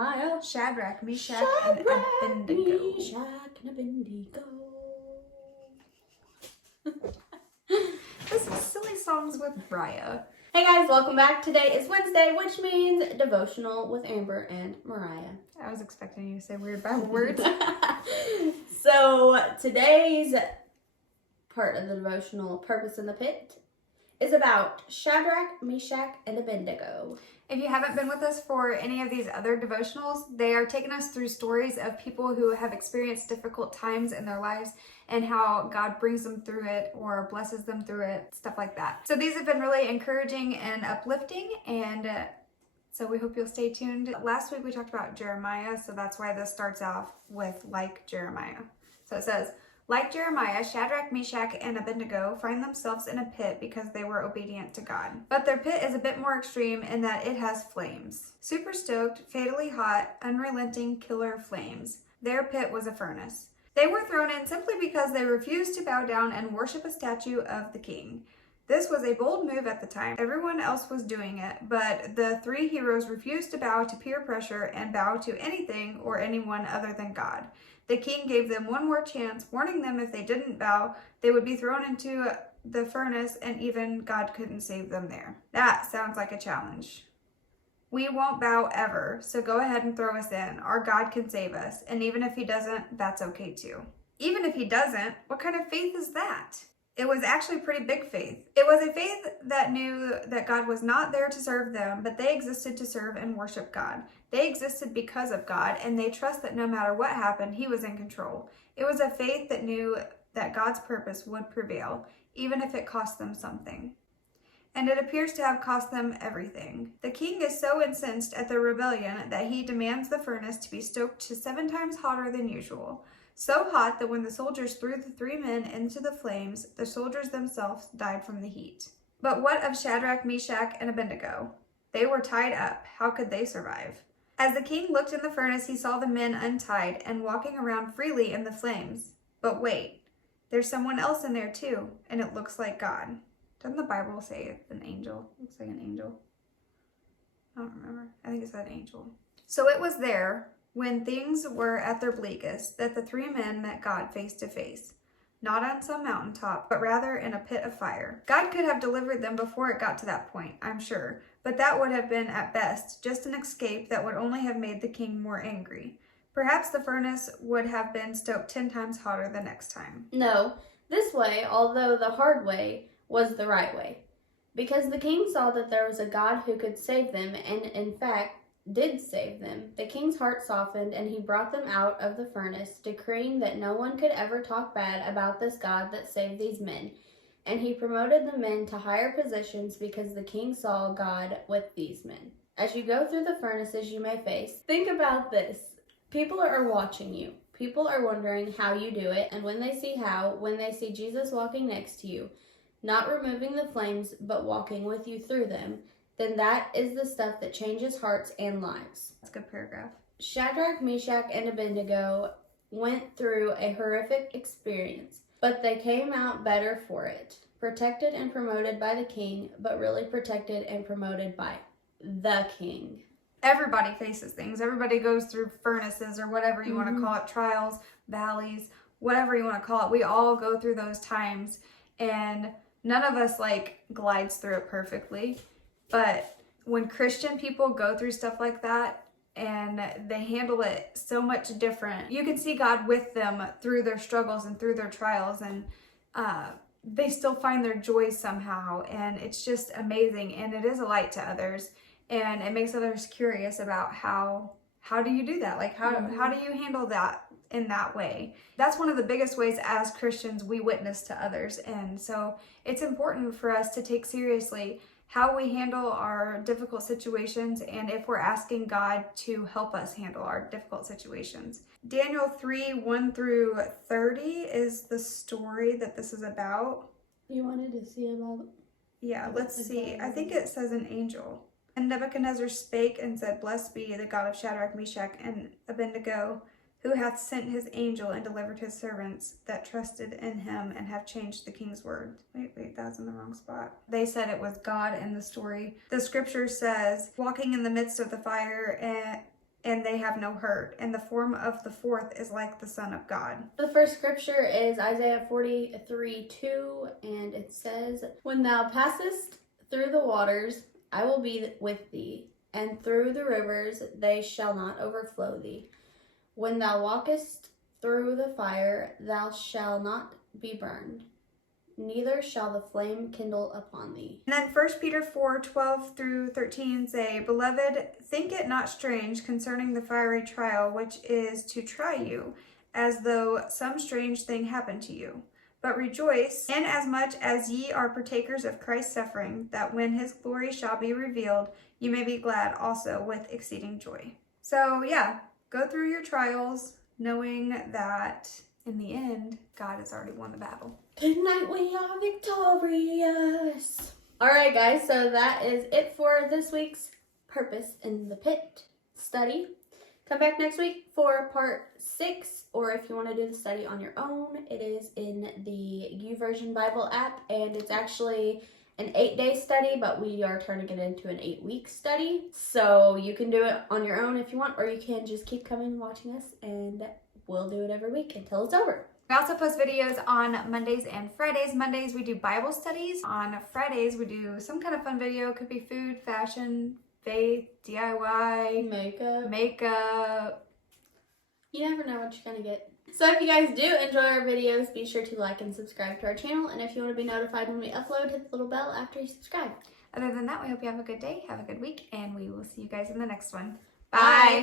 Jeremiah, Shadrach, Meshach, and Abednego. Meshach, and Abednego. This is Silly Songs with Raya. Hey guys, welcome back. Today is Wednesday, which means devotional with Amber and Mariah. I was expecting you to say weird bad words. So today's part of the devotional, Purpose in the Pit, is about Shadrach, Meshach, and Abednego. If you haven't been with us for any of these other devotionals, they are taking us through stories of people who have experienced difficult times in their lives and how God brings them through it or blesses them through it, stuff like that. So these have been really encouraging and uplifting, and so we hope you'll stay tuned. Last week we talked about Jeremiah, so that's why this starts off with like Jeremiah. So it says, like Jeremiah, Shadrach, Meshach, and Abednego find themselves in a pit because they were obedient to God. But their pit is a bit more extreme in that it has flames. Super stoked, fatally hot, unrelenting killer flames. Their pit was a furnace. They were thrown in simply because they refused to bow down and worship a statue of the king. This was a bold move at the time. Everyone else was doing it, but the three heroes refused to bow to peer pressure and bow to anything or anyone other than God. The king gave them one more chance, warning them if they didn't bow, they would be thrown into the furnace and even God couldn't save them there. That sounds like a challenge. We won't bow ever, so go ahead and throw us in. Our God can save us, and even if he doesn't, that's okay too. Even if he doesn't, what kind of faith is that? It was actually pretty big faith. It was a faith that knew that God was not there to serve them, but they existed to serve and worship God. They existed because of God, and they trust that no matter what happened, he was in control. It was a faith that knew that God's purpose would prevail, even if it cost them something. And it appears to have cost them everything. The king is so incensed at their rebellion that he demands the furnace to be stoked to 7 times hotter than usual. So hot that when the soldiers threw the 3 men into the flames, the soldiers themselves died from the heat. But what of Shadrach, Meshach, and Abednego? They were tied up. How could they survive? As the king looked in the furnace, he saw the men untied and walking around freely in the flames. But wait, there's someone else in there too, and it looks like God. Doesn't the Bible say an angel? Looks like an angel. I don't remember. I think it said angel. So it was there, when things were at their bleakest, that the 3 men met God face to face. Not on some mountaintop, but rather in a pit of fire. God could have delivered them before it got to that point, I'm sure, but that would have been, at best, just an escape that would only have made the king more angry. Perhaps the furnace would have been stoked 10 times hotter the next time. No, this way, although the hard way, was the right way. Because the king saw that there was a God who could save them, and in fact, did save them. The king's heart softened, and he brought them out of the furnace, decreeing that no one could ever talk bad about this God that saved these men. And he promoted the men to higher positions because the king saw God with these men. As you go through the furnaces you may face, think about this. People are watching you. People are wondering how you do it, and when they see Jesus walking next to you, not removing the flames, but walking with you through them, then that is the stuff that changes hearts and lives. That's a good paragraph. Shadrach, Meshach, and Abednego went through a horrific experience, but they came out better for it. Protected and promoted by the king, but really protected and promoted by the king. Everybody faces things. Everybody goes through furnaces or whatever you want to call it, trials, valleys, whatever you want to call it. We all go through those times, and none of us glides through it perfectly. But when Christian people go through stuff like that and they handle it so much different, you can see God with them through their struggles and through their trials, and they still find their joy somehow, and it's just amazing, and it is a light to others, and it makes others curious about how do you do that? How do you handle that in that way? That's one of the biggest ways as Christians we witness to others, and so it's important for us to take seriously how we handle our difficult situations, and if we're asking God to help us handle our difficult situations. Daniel 3:1-30 is the story that this is about. You wanted to see about? Yeah, let's see. I think it says an angel. And Nebuchadnezzar spake and said, Blessed be the God of Shadrach, Meshach, and Abednego, who hath sent his angel and delivered his servants that trusted in him and have changed the king's word. Wait, that's in the wrong spot. They said it was God in the story. The scripture says, walking in the midst of the fire, and they have no hurt, and the form of the fourth is like the Son of God. The first scripture is Isaiah 43:2, and it says, "When thou passest through the waters, I will be with thee, and through the rivers, they shall not overflow thee. When thou walkest through the fire, thou shalt not be burned, neither shall the flame kindle upon thee." And then 1 Peter 4:12-13 say, "Beloved, think it not strange concerning the fiery trial which is to try you, as though some strange thing happened to you. But rejoice, inasmuch as ye are partakers of Christ's suffering, that when his glory shall be revealed, you may be glad also with exceeding joy." So yeah, go through your trials knowing that in the end, God has already won the battle. Tonight we are victorious. All right, guys, so that is it for this week's Purpose in the Pit study. Come back next week for part 6, or if you want to do the study on your own, it is in the YouVersion Bible app, and it's actually an 8-day study, but we are turning it into an 8-week study. So you can do it on your own if you want, or you can just keep coming and watching us, and we'll do it every week until it's over. We also post videos on Mondays and Fridays. Mondays we do Bible studies. On Fridays we do some kind of fun video. It could be food, fashion, faith, DIY, makeup. You never know what you're gonna get. So if you guys do enjoy our videos, be sure to like and subscribe to our channel. And if you want to be notified when we upload, hit the little bell after you subscribe. Other than that, we hope you have a good day, have a good week, and we will see you guys in the next one. Bye.